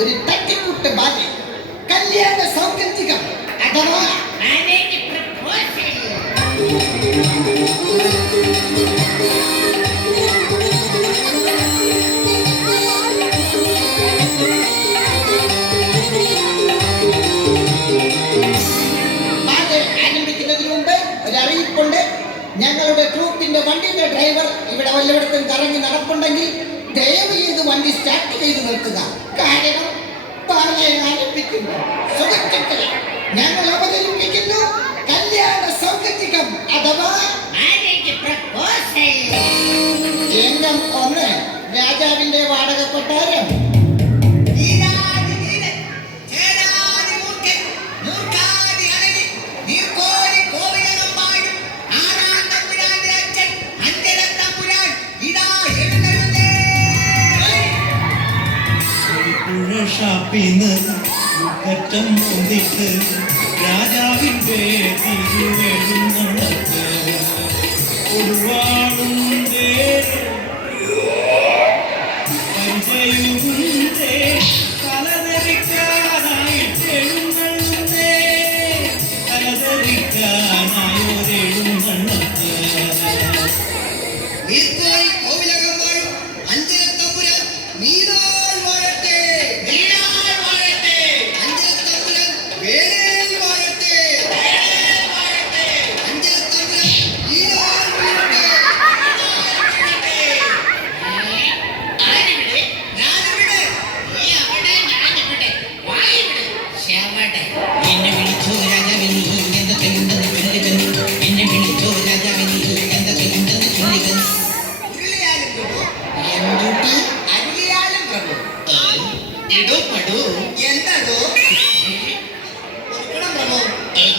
ഒരു തട്ടിക്കൂട്ട് ബാല്യം, കല്യാണ സൗഗന്ധികം അഥവാ മാരേജ് പ്രപ്പോസൽ. ആരംഭിക്കുന്നതിന് മുമ്പ് ഒരു അറിയിപ്പുണ്ട്. ഞങ്ങളുടെ ഗ്രൂപ്പിന്റെ വണ്ടിയുടെ ഡ്രൈവർ ഇവിടെ വല്ലയിടത്തും കറങ്ങി നടപ്പുണ്ടെങ്കിൽ ദയവ് ചെയ്ത് വണ്ടി സ്റ്റാർട്ട് ചെയ്ത് നിർത്തുക. കാരണം പാലയം ആരംഭിക്കുന്നു. സുഹൃത്തുക്കളെ, ഞങ്ങൾ അവതരിപ്പിക്കുന്നു കല്യാണ സൗഗന്ധികം അഥവാ മാരേജ് പ്രപ്പോസൽ. രംഗം 1, രാജാവിന്റെ വാടക കൊട്ടാരം. ഷാപ്പിന്ന് കറ്റം പൊന്തിട്ട് രാജാവിൻ്റെ തിരുവെഴുന്നള്ളത്ത് ഒരുവാളുണ്ടേ പരിചയമുണ്ടേ തലതെറിക്കാനായിട്ടെഴുന്നള്ളേ തലതെറിക്കാനായൊരെഴുന്നള്ളത്ത്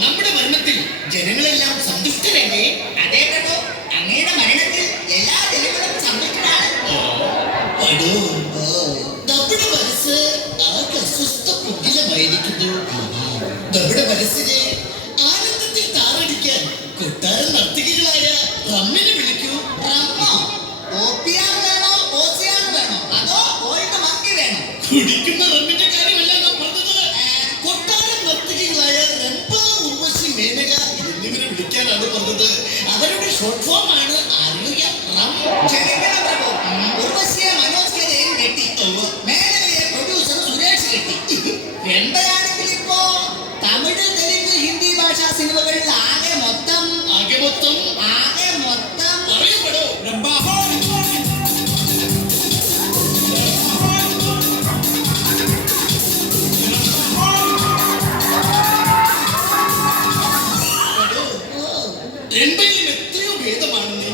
നമ്മുടെ മരണത്തിൽ ജനങ്ങളെല്ലാം സന്തുഷ്ടരല്ലേ? അതേ പ്രഭു, അങ്ങയുടെ മരണത്തിൽ എല്ലാ ജനങ്ങളും സന്തുഷ്ടരാണ്. നമ്മുടെ മനസ്സ് ആകെ അസ്വസ്ഥ പുകിലമായിരിക്കുന്നു. നമ്മുടെ മനസ്സിനെ ആനന്ദത്തിൽ താറടിക്കാൻ കൊട്ടാരം നർത്തകികളായ റമ്മിനെ വിളിക്കൂ. റമ്മോ? ഓപ്പിയാർ വേണോ ഓസിയാർ വേണോ അതോ ഓൾഡ് മങ്കി വേണോ? കുടിക്കുന്ന റമ്മിന്റെ കാര്യമല്ല നാം പറഞ്ഞത്. കൊട്ടാരം നർത്തകികളായ റംപ, ഉർവശി, മേനക എന്നിവരെ വിളിക്കാനാണ് പറഞ്ഞത്. അവരുടെ ഷോർട്ട് ഫോം ആണ് അറിയ റം. ക്ഷമിക്കണം പ്രഭു, ഉർവശിയെ മനോജ് കെരെയും കെട്ടി, മേനകയെ പ്രൊഡ്യൂസർ സുരേഷ് കെട്ടി. രണ്ടാണെങ്കിൽ ഇപ്പോ തമിഴ്, തെലുങ്ക്, ഹിന്ദി ഭാഷാ സിനിമകളിൽ ആകെ മൊത്തം അറിയപ്പെടോ രണ്ടയിലും എത്രയോ ഭേദമാണ് നീ.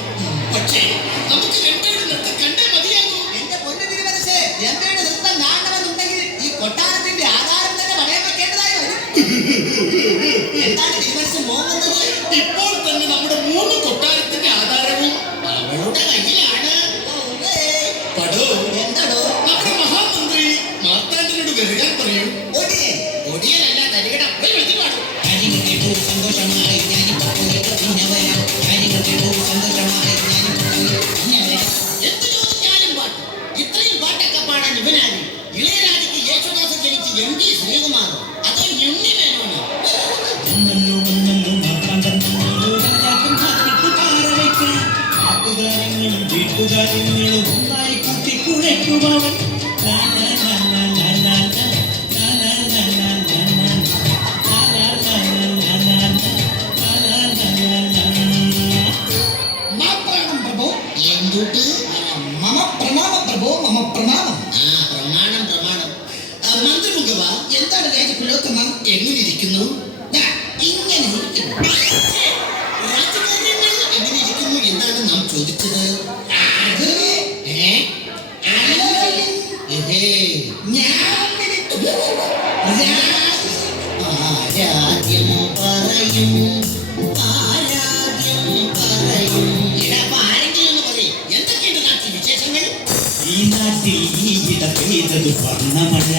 പക്ഷേ നമുക്ക് രണ്ടയുടെ നൃത്തം കണ്ടേ മതിയാകൂ. എന്റെ പൊന്നു തിരുമനസ്സേ, രമ്പയുടെ നൃത്തം കാണണമെന്നുണ്ടെങ്കിൽ ഈ കൊട്ടാരത്തിന്റെ ആധാരം തന്നെ പണയം വെക്കേണ്ടതായി വരും. എന്താണ് തിരുമനസ് മോങ്ങുന്നത്? ഇപ്പോൾ തന്നെ നമ്മുടെ 3 കൊട്ടാരത്തിന്റെ ആധാരവും അവളുടെ കയ്യിലാണ്. പടോ, എന്താടോ? നമ്മുടെ മഹാമന്ത്രി മാർത്താണ്ഡനോട് വരികാൻ പറയൂ. ഒടിയൻ? ഒടിയനല്ല, തരികട. പോയി വിളിച്ചു പാടും. സന്തോഷമായി എന്ത് ചോദിച്ചാലും പാട്ട്. ഇത്രയും പാട്ടൊക്കെ പാടാൻ ഇവനാണ്. ഇളയരാജയ്ക്ക് യേശുദാസ് ജനിച്ച് MP ശ്രീകുമാർ, അതോ ഉണ്ണി മേനോന്? വീട്ടുകാര്യങ്ങളും ഒന്നായി കൂട്ടിക്കുഴയ്ക്കുമവൻ. പ്രണാമം പ്രഭു. മമ പ്രണാമം പ്രഭു, മമ പ്രണാമം. പ്രമാണം. മന്ത്രിമുഖവ, എന്താണ് രാജകുലോത്തമം? എങ്ങനെയിരിക്കുന്നു? ഇങ്ങനെ ഇരിക്കുന്നു. രാജകാര്യങ്ങൾ എങ്ങനെയിരിക്കുന്നു എന്നാണ് നാം ചോദിച്ചത്. അത് ആരാധ്യം പറയും. ആരെങ്കിലും ഒന്ന് പറയും. എന്തൊക്കെയുണ്ട് നാട്ടിൽ വിശേഷങ്ങൾ? ഈ നാട്ടിൽ ഈയിട പെയ്തത് വർണ്ണമഴ,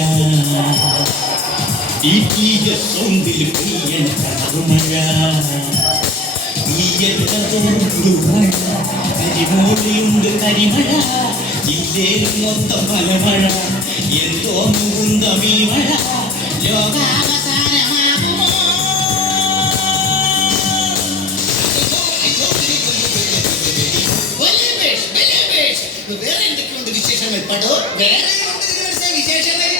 ഈ തീയ സൗണ്ടിൽ പെയ്യൻ കറുമഴ, കരിമോളിയുണ്ട് കരിമഴ, ജില്ലയിൽ മൊത്തം മലമഴ, എന്തോ മുകുന്ദമീ മഴ ലോകാവസാനമാകുമോ വേറെ എന്തൊക്കെയുണ്ട് വിശേഷങ്ങൾ പടോ? വേറെ ഉണ്ട് ഇതിനടുത്ത വിശേഷങ്ങൾ.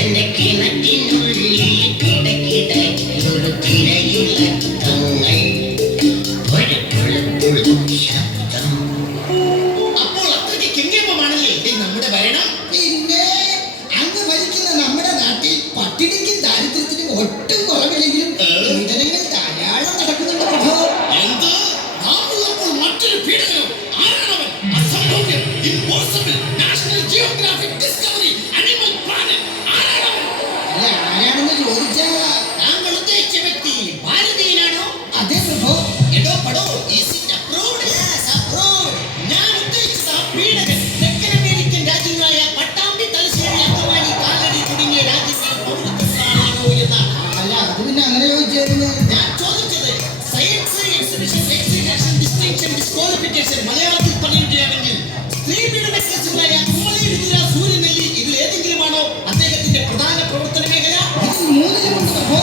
എന്റെ കിണറ്റിനുള്ളിൽ കിടക്കിടയൊരു തിരയിലക്കങ്ങൾ ഒരു പുളുപുളും ശബ്ദം. അപ്പോൾ അത്രയ്ക്ക് കെങ്കേമമാണല്ലേ നമ്മുടെ ഭരണം? പിന്നെ അങ്ങ് ഭരിക്കുന്ന നമ്മുടെ നാട്ടിൽ പട്ടിണിക്കും ദാരിദ്ര്യത്തിനും ഒട്ടും കുറവില്ലെങ്കിലും പീഡനങ്ങൾ ധാരാളം നടക്കുന്നുണ്ട് പ്രഭു. എന്ത്? നാമുള്ളപ്പോൾ മറ്റൊരു പീഡനോ? ആരാണവൻ? അസംഭവ്യം, impossible, National Geographic Discovery, Animal Planet. ആരാണവൻ? അല്ല, ആരാണെന്ന് ചോദിച്ചാ താങ്കൾ ഉദ്ദേശിച്ച വ്യക്തി ഭാരതീയനാണോ? അതെ പ്രഭു. എടോ പടോ, is it approved? Yes, approved. ഞാൻ ഉദ്ദേശിച്ചത് ആ പീഡകൻ തെക്കൻ അമേരിക്കൻ രാജ്യങ്ങളായ പട്ടാമ്പി, തലശ്ശേരി, അങ്കമാലി, കാലടി തുടങ്ങിയ രാജ്യങ്ങളിൽ പൗരത്വമാണോ എന്നാണ്. അല്ല, അത് പിന്നെ അങ്ങനെ ചോദിച്ചായിരുന്നു. ഞാൻ ചോദിച്ചത് science exhibition exhibition distinction disqualification മലയാളത്തിൽ പറയുകയാണെങ്കിൽ സ്ത്രീ പീഡന കേസുകളായ കുമ്മളി, സൂര്യനെല്ലി ഇതിൽ ഏതെങ്കിലുമാണോ അദ്ദേഹത്തിന്റെ പ്രധാന പ്രവർത്തന മേഖല? ഇത് മൂന്നിലുമുണ്ട് പ്രഭു.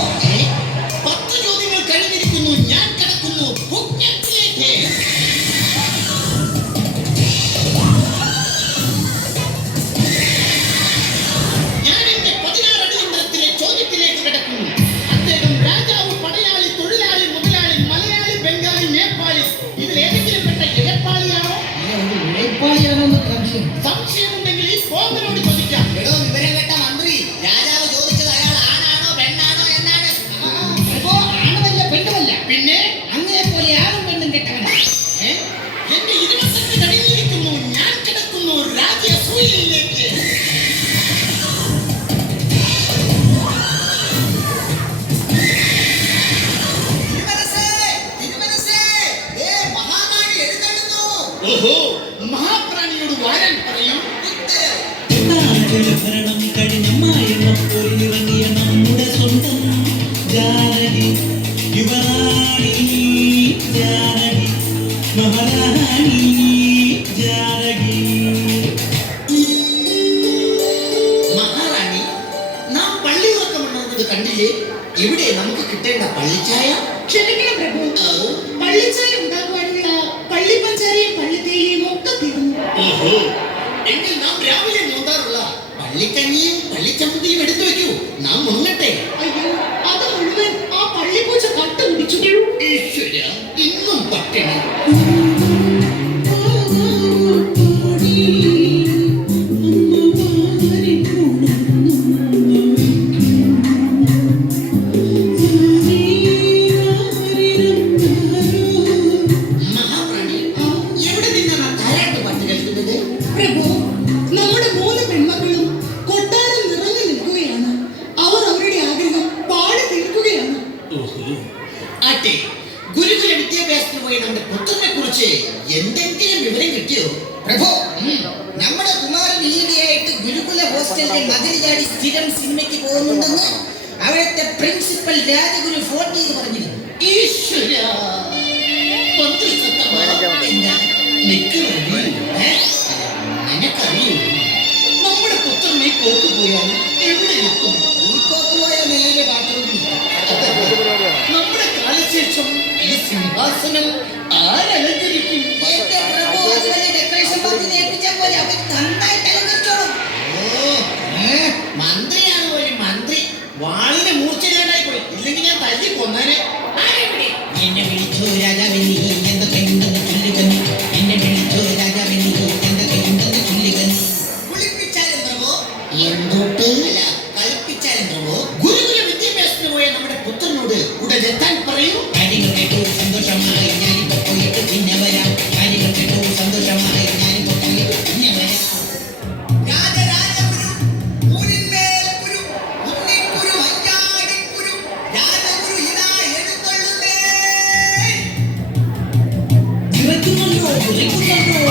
10 ചോദ്യങ്ങൾ കഴിഞ്ഞിരിക്കുന്നു. ഞാൻ കടക്കുന്നു കുഞ്ഞത്തിലേക്ക്. ഞാൻ എന്റെ 16 അടിയന്തരത്തിലെ ചോദ്യത്തിലേക്ക് കിടക്കുന്നു. അദ്ദേഹം രാജാവ്, പടയാളി, തൊഴിലാളി, മുതലാളി, മലയാളി, ബംഗാളി, നേപ്പാളി ഇതിൽ ഏതെങ്കിലും പെട്ട ഇടപ്പാളിയാണോ? ഉழைപ്പാളിയാണെന്ന് സംശയം. സംശയമുണ്ടെങ്കിൽ ഈ പോന്നനോട് ചോദിക്കാം. എടോ വിവരം കേട്ട മന്ത്രി, രാജാവ് ചോദിച്ചത് അയാൾ ആണാണോ പെണ്ണാണോ എന്നാണ്. പ്രഭു, ആണുമല്ല പെണ്ണുമല്ല, പിന്നെ അങ്ങയെ പോലെ ആണും പെണ്ണും കെട്ടവനാ. എന്റെ 25 കഴിഞ്ഞിരിക്കുന്നു. ഞാൻ കിടക്കുന്നു രാജസൂയിലേക്ക്. തിരുമനസ്സേ, തിരുമനസ്സേ, ദേ മഹാറാണി എഴുന്നള്ളുന്നു. ഓഹോ, മഹാപ്രാണിയോട് വാരാൻ പറയും. ഉത്തരവ്. നാട്ടിൽ ഭരണം കഴിഞ്ഞമായിരുന്നപ്പോൾ ഇറങ്ങിയ നമ്മുടെ സ്വന്തം ജാനകി യുവറാണി ജാനകി മഹാറാണി ജാനകി. മഹാറാണി, നാം പള്ളി ഉറക്കമുണ്ടാകുന്നത് കണ്ടില്ലേ? ഇവിടെ നമുക്ക് കിട്ടേണ്ട പള്ളിച്ചായ. ക്ഷമിക്കണം പ്രഭു, പള്ളിച്ചായ ഉണ്ടാക്കുവാനുള്ള പള്ളിപ്പഞ്ചാരയും പള്ളിത്തേയിലയും ഒക്കെ തീർന്നു. ഓഹോ, എങ്കിൽ നാം രാവിലെ നോക്കാറുള്ള പള്ളിക്കഞ്ഞിയും പള്ളിച്ചമ്മന്തിയും എടുത്തു വെക്കൂ. നാം മുങ്ങട്ടെ. അയ്യോ, അത് മുഴുവൻ ആ പള്ളിപ്പൂച്ച കട്ട് കുടിച്ചു. ഈശ്വര, ഇന്നും പട്ടിണി. മഹാപ്രാണി, എവിടെ നിന്നാണ് ആ താരാട്ട് പാട്ട് കേൾക്കുന്നത്? പ്രഭു, നമ്മുടെ 3 പെൺമക്കളും കൊട്ടാരം നിറഞ്ഞു നിൽക്കുകയാണ്. അവർ അവരുടെ ആഗ്രഹം പാടി തീർക്കുകയാണ്. ഓഹോ, ആട്ടെ, ഗുരുകുല വിദ്യാഭ്യാസത്തിന് പോയി നമ്മുടെ പുത്രനെ കുറിച്ച് എന്തെങ്കിലും വിവരം കിട്ടിയോ? പ്രഭു, നമ്മുടെ കുമാരൻ ഈയിടെയായിട്ട് ഗുരുകുല ഹോസ്റ്റലിലെ മതിൽ ചാടി സ്ഥിരം സിനിമയ്ക്ക് പോകുന്നുണ്ടെന്ന് അവിടുത്തെ പ്രിൻസിപ്പൽ രാജഗുരു ഫോൺ ചെയ്ത് പറഞ്ഞിരുന്നു. ഈശ്വര, നിനക്കറിയൂ, നമ്മുടെ പുത്രൻ ഈ പോക്ക് പോയാൽ എവിടെ എത്തും? ഈ പോക്ക് പോയ നേരെ ബാത്റൂമിൽ. നമ്മുടെ കാലശേഷം ഈ സിംഹാസനം ആരലങ്കരിക്കും? എന്റെ പ്രഭു, അത് വലിയ ഡെക്കറേഷൻ പാർട്ടിനെ ഏൽപ്പിച്ച പോലെ അവർ നന്നായിട്ട് അലങ്കരിച്ചോളും. മന്ത്രിയാണ് ഒരു മന്ത്രി. വാളിന് മൂർച്ചയില്ലാണ്ടായി പോയി. ഇല്ലെങ്കിൽ ഞാൻ തല്ലി കൊന്നേനെ. ആരെവിടെ? എന്നെ വിളിച്ചു രാജാവിനി എന്തൊക്കെയുണ്ടെന്ന് ചൊല്ലുകന്നു. എന്നെ വിളിച്ചു രാജാവിനി എന്തൊക്കെയുണ്ടെന്ന് ചൊല്ലുകന്നു. കുളിപ്പിച്ചാലും പ്രഭു, എന്തൊട്ട്? അല്ല കളിപ്പിച്ചാലും പ്രഭു. ഗുരുകുല വിദ്യാഭ്യാസത്തിന് പോയ നമ്മുടെ പുത്രനോട് ഉടൻ എത്താൻ പറയൂ. കാര്യങ്ങൾ കേട്ടു സന്തോഷമായി ഞാനിപ്പോ പോയിട്ട് പിന്നെ വരാം. കാര്യങ്ങൾ കേട്ടു സന്തോഷമായി ഞാനിപ്പോ പോയിട്ട് പിന്നെ വരാം. രാജരാജഗുരു, ഊരിന്മേൽ ഗുരു, ഉണ്ണിക്കുരു, അയ്യാടിക്കുരു, രാജഗുരു ഇതാ എഴുന്നള്ളുന്നേ. വിറയ്ക്കുന്നുണ്ടോ? വിറയ്ക്കുന്നുണ്ടോ?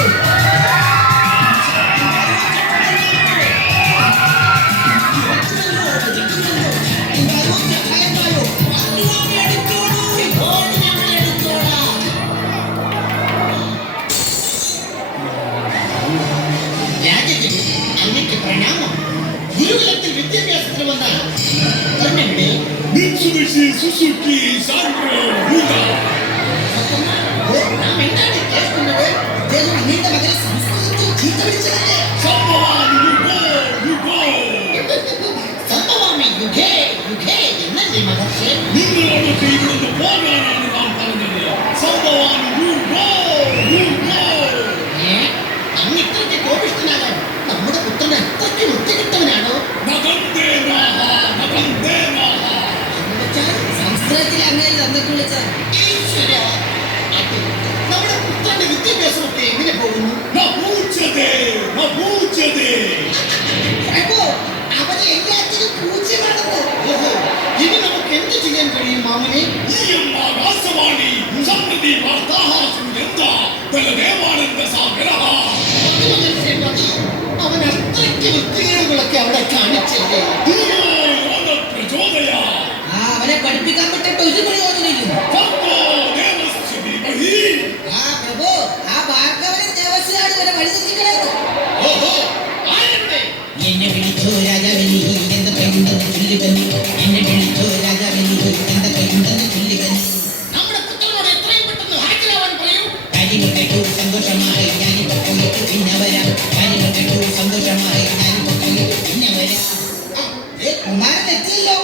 സുസുക്കി സാൻഡ്രോ ഹൂഡ. നാം എന്താണ് കേൾക്കുന്നത്? ഇദ്ദേഹം അങ്ങയുടെ മകനെ സംസ്കൃതത്തിൽ ചീത്ത വിളിച്ചതല്ലേ? സംഭവാമി യുഗോ. സംഭവാമി യുഗേ യുഗേ എന്നല്ലേ മഹർഷി? നിങ്ങളോടൊക്കെ ഇവിടുന്ന് പോകാനാണ് നാം പറഞ്ഞത്. സംഭവാമി യുഗോ. അങ്ങ് ഇത്രയ്ക്ക് കോപിഷ്ഠനാകാൻ നമ്മുടെ പുത്രൻ അത്രയ്ക്ക് വൃത്തികെട്ടവനാണോ? സംസ്കൃതത്തിൽ അങ്ങനെ തന്നിട്ട് വിളിച്ച ഈശ്വരാ, അത് നമ്മുടെ പുത്രന്റെ വിദ്യാഭ്യാസമൊക്കെ എങ്ങനെ പോകുന്നു? പ്രഭു അവന് എല്ലാത്തിനും പൂജ്യമാണെന്ന്. ഓഹോ, ഇനി നമുക്ക് എന്ത് ചെയ്യാൻ കഴിയും മാമനെ? അവൻ അത്രയ്ക്ക് വൃത്തികേടുകളൊക്കെ അവിടെ കാണിച്ചല്ലേ? അവനെ പഠിപ്പിക്കാൻ പറ്റിട്ട് ഒരു പ്രയോജനമില്ല. പ്രഭു ആ ഭാർഗവനെ ദേവസ്വയാണ് ഇവരെ വഴിതെറ്റിക്കളയത്. ഓഹോ, ആരുടെ? എന്നെ വിളിച്ചോ രാജാവിനി എന്റെ കൈയുണ്ടെന്ന് ചൊല്ലുകനി. എന്നെ വിളിച്ചോ രാജാവിനി എന്റെ കൈയുണ്ടെന്ന് ചൊല്ലുകനി. നമ്മുടെ പുത്രനോട് എത്രയും പെട്ടെന്ന് ഹാജരാവാൻ പറയൂ. കാര്യങ്ങൾ കേട്ടു സന്തോഷമായി ഞാനിപ്പോ പോയിട്ട് പിന്നെ വരാം. കാര്യങ്ങൾ കേട്ടു സന്തോഷമായി ഞാനിപ്പോ പോയിട്ട് പിന്നെ വരാം. കുമാരൻ എത്തിയല്ലോ.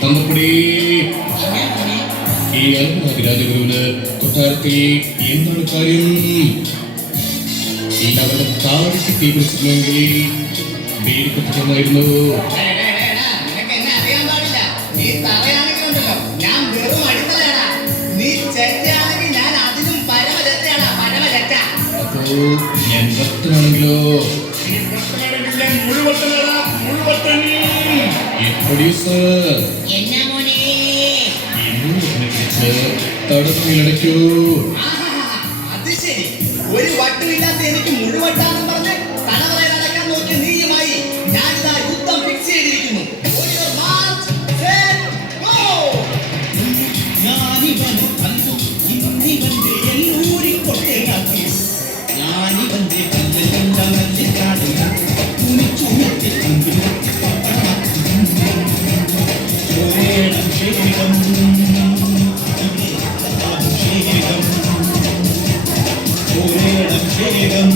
തന്നപ്പടി ഈ അനുഭവ രാജഗുരുവിന് കൊട്ടാരത്തിൽ എന്താണ് കാര്യം? ഈ അവരുടെ താഴേക്ക് തീ പിടിച്ചിട്ടുണ്ടെങ്കിൽ വേരി കത്തിക്കുമായിരുന്നു. നിനക്ക് എന്നെ അറിയാൻ പാടില്ല. നീ തറയാണെങ്കിലുണ്ടല്ലോ, ഞാൻ വെറും അടുക്കളയാടാ. നീ ചെറ്റയാണെങ്കിൽ ഞാൻ അതിനും പരമചെറ്റയാടാ, പരമചെറ്റ. അപ്പോ ഞാൻ ഭക്തനാണെങ്കിലോ? എന്നാ മോനെ തടസ്സമില്ലടയ്ക്കൂ. അത് ശരി, ഒരു വട്ടുമില്ലാത്ത എനിക്ക് മുഴുവട്ടാണെന്ന് പറഞ്ഞ് തലവറയിൽ അടക്കാൻ നോക്കിയ നീയുമായി ഞാനിതാ യുദ്ധം ഫിക്സ് ചെയ്തിരിക്കുന്നു. On your march, set, go! ഞാനിവനെ കണ്ടു, ഇന്നിവന്റെ എല്ലൂരി കൊട്ടയാക്കി. ഞാനിവന്റെ കല്ലിലുണ്ട മല്ലിക്കാടിൽ തുണിച്ചുമത്തി കണ്ടിൽ ചോരേണം ശേഖരം ചോരേണം ശേഖരം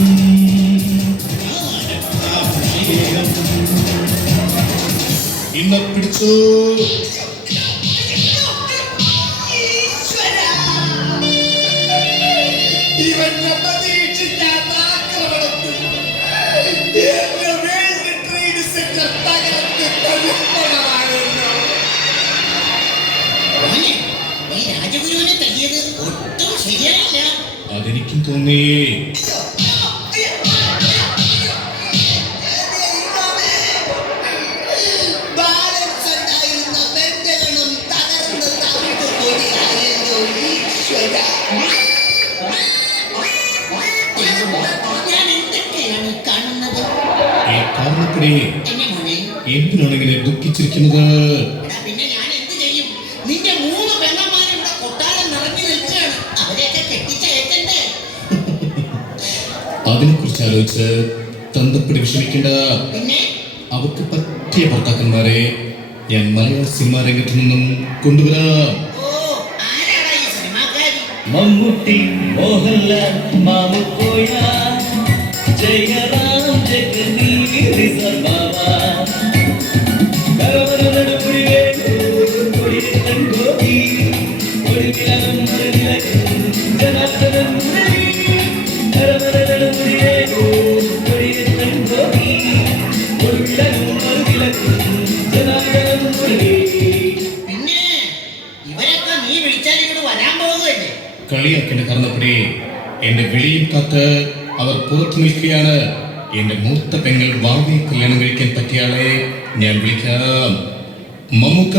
ഇന്ന് പിടിച്ചു. ഇവന്റെ പ്രതീക്ഷിക്കാത്ത ആക്രമണത്തിൽ എന്റെ വേൾഡ് ട്രേഡ് സെന്റർ തകർത്ത് തരിപ്പണമാകുന്നു. മോനെ, ഈ രാജഗുരുവിനെ തല്ലിയത് ഒട്ടും ശരിയായില്ല. അതെനിക്കും തോന്നി. ബാലൻസ് ഉണ്ടായിരുന്ന ബന്ധങ്ങളും തകർന്ന് തവിട്ട് പൊടിയായല്ലോ ഈശ്വരാ. ഞാൻ എന്തൊക്കെയാണ് ഈ കാണുന്നത്? ഈ കാരണപ്പടി എന്നെ മോനെ, എന്തിനാണ് ഇങ്ങനെ ദുഃഖിച്ചിരിക്കുന്നത്? എടാ, പിന്നെ ഞാൻ എന്ത് ചെയ്യും? നിന്റെ 3 പെണ്ണന്മാരുടെ കൊട്ടാരം നിറഞ്ഞു നിൽക്കുകയാണ്. അവരെയൊക്കെ കെട്ടിച്ചയക്കണ്ടേ? അതിനെക്കുറിച്ച് ആലോചിച്ച് തന്തപ്പടി വിഷമിക്കേണ്ട. പിന്നെ അവർക്ക് പറ്റിയ ഭർത്താക്കന്മാരെ ഞാൻ മലയാള സിനിമാ രംഗത്തു നിന്നും കൊണ്ടുവരാം. ഓ, ആരാടാ ഈ സിനിമാക്കാരി? മമ്മൂട്ടി, മോഹൻലാൽ, മാമുക്കോയ, ജയറാം, ജഗദീഷ് സബാബ, കരവരനടുപുരി വേണു, കൊടിയൻ ഗോപി, കൊടിവിലകം മറുവിലകം, ജനാർദ്ദനൻ മുരളി, കരവരനടുപുരി വേണു, കൊടിയൻ ഗോപി, കൊടിവിലകം മറുവിലകം, ജനാർദ്ദനൻ മുരളി. പിന്നെ ഇവരൊക്കെ നീ വിളിച്ചാൽ ഇങ്ങോട്ട് വരാൻ പോകുകയല്ലേ? കളിയാക്കേണ്ട കാരണപ്പടി എന്റെ വിളിയും കാത്ത് അവർ പുറത്തു നിൽക്കുകയാണ്. എന്റെ മൂത്ത പെങ്ങൾ ഭാവിയെ കല്യാണം കഴിക്കാൻ പറ്റിയ ആളെ ഞാൻ വിളിക്കാം. മമ്മൂക്ക.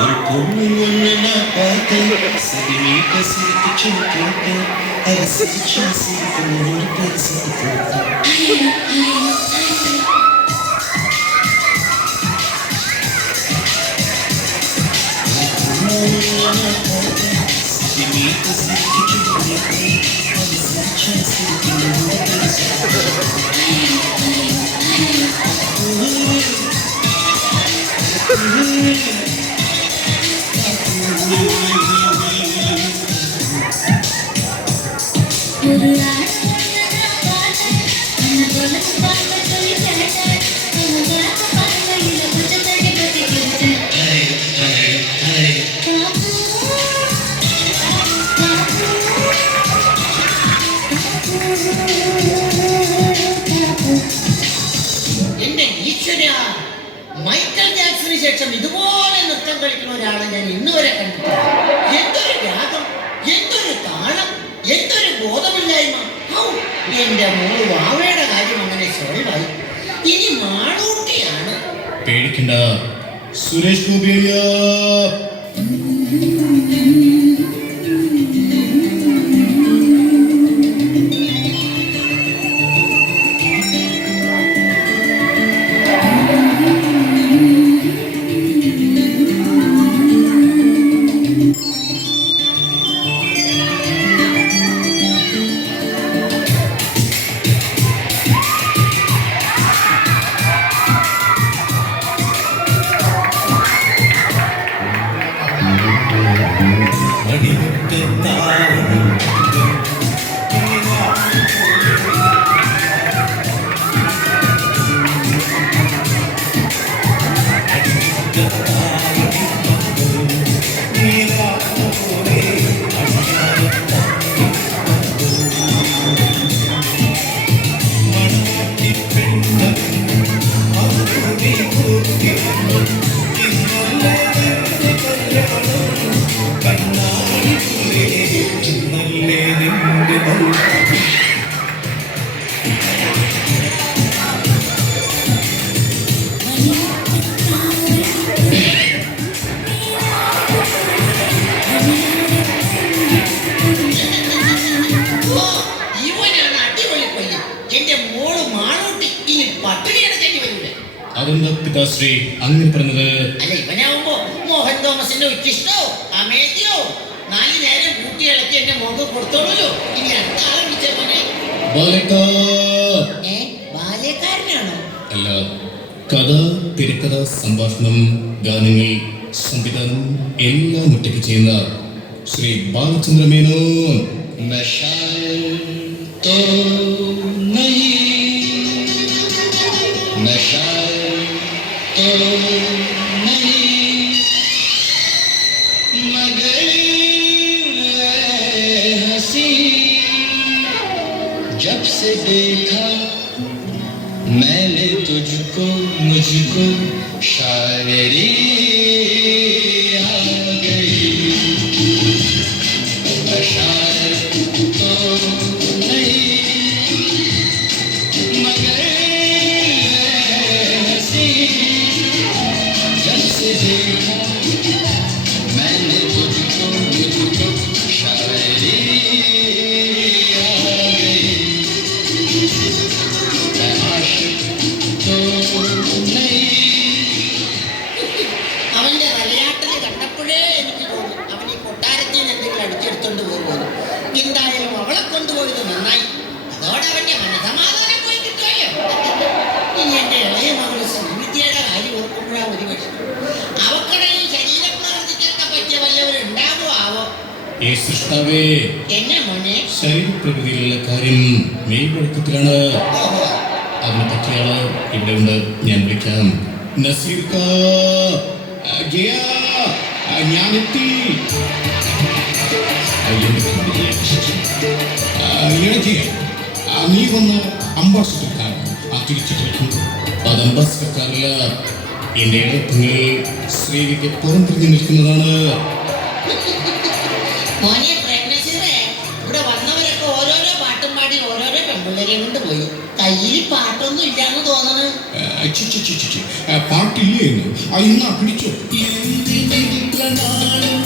ഒരു പൊണ്ണു பார்த்தேன் சிறுமீட்ட சிரித்து கேட்டேன் அது சிரிச்சா சிரிப்பு பெருசு போட்டேன் சிறுமீட்ட சிரித்து கேட்டேன் அது சிரிச்சா சிரிப்பு பெருசு എന്റെ ഈശ്വര, മൈക്കൽ ജാക്സന് ശേഷം ഇതുപോലെ നൃത്തം കളിക്കുന്ന ഒരാളെ ഞാൻ ഇന്നുവരെ കണ്ടിട്ടില്ല. എന്തൊരു രാഗം, എന്തൊരു താളം, എന്തൊരു ബോധമില്ലായ്മ. ഔ, എന്റെ മോള് വാവയുടെ കാര്യം അങ്ങനെ സോൾവായി. ഇനി മാളൂട്ടിയാണ്. പേടിക്കണ്ട സുരേഷ് ഗോപിയ. ഓ, ഇവനാണ് അടിപൊളി പയ്യൻ. എന്റെ മോള് മാളൂട്ടി ഇനി പട്ടിണി എടുക്കേണ്ടി വരില്ല. അതെന്താ പിതാശ്രീ അങ്ങനെ പറഞ്ഞത്? അല്ല, ഇവനാവുമ്പോ മോഹൻ തോമസിന്റെ ഉച്ചിഷ്ടോ അമേദ്യോ 4 നേരം കൂട്ടി ഇളക്കി എന്റെ മോക്ക് കൊടുത്തോളൂല്ലോ. ഇനി അടുത്ത ആളെ വിളിച്ചേ. ബാലക. ബാല്യക്കാരനാണോ? അല്ല, കഥ, തിരക്കഥ, സംഭാഷണം, ഗാനങ്ങൾ, സംവിധാനം എല്ലാം ഒറ്റയ്ക്ക് ചെയ്യുന്ന ശ്രീ ബാലചന്ദ്ര മേനോൻ. शायर तो नहीं, मैं शायर तो नहीं, मगर हंसी जब से देखा मैंने तुझको, मुझको शायरी आ गई। मैं शायर तो नहीं, मगर हंसी जब से देखा मैंने तुझको, मुझको शायरी आ गई। मैं आशिक तो नहीं। അവന്റെ വിളയാട്ടല് കണ്ടപ്പോഴേ എനിക്ക് തോന്നി അവൻ ഈ കൊട്ടാരത്തിൽ നിന്ന് എന്തെങ്കിലും അടിച്ചെടുത്തോണ്ട് പോകുന്നു. എന്തായാലും അവളെ കൊണ്ടുപോയത് നന്നായി. അതോടെ അവന്റെ മനസമാധാനം പോയി കിട്ടുമല്ലോ. ഇനി എന്റെ ഇളയ മകള് ശ്രീവിദ്യയുടെ കാര്യം ഓർക്കുമ്പോഴാ ഒരു വിഷയം. അവക്കടയിൽ ശരീരപ്രകൃതിക്കൊക്കെ പറ്റിയ വല്ലവരുണ്ടാവോ ആവോ? ഈ സൃഷ്ടാവേ, എന്നെ മോനെ. ശരീരപ്രകൃതിയിലുള്ള കാര്യം മെയ്വഴക്കത്തിലാണ്. ഓഹോ, അതിനെ പറ്റിയാള് ഇവിടെ ഉണ്ട്, ഞാൻ വിളിക്കാം. നസീർക്ക, ജയ, ഞാനെത്തി. നീ വന്ന് അംബാസിഡർക്കാരൻ തിരിച്ചിട്ടിരിക്കും. അത് അംബാസിഡർക്കാരല്ല, എന്റെ ഇടത്തുങ്ങളിൽ ശ്രീവിദ്യ പുറംതിരിഞ്ഞു നിൽക്കുന്നതാണ്. മോനെ പ്രേംനസീറേ, ഇവിടെ വന്നവരൊക്കെ ഓരോരോ പാട്ടും പാടി ഓരോരോ പെൺപിള്ളേരെയും കൊണ്ട് പോയി. കയ്യിൽ പാട്ടൊന്നും ഇല്ലാന്ന് തോന്നണ്. പാട്ടില്ലേ എന്ന് എന്നാ പിടിച്ചോ. എന്തിനിത്ര നാളും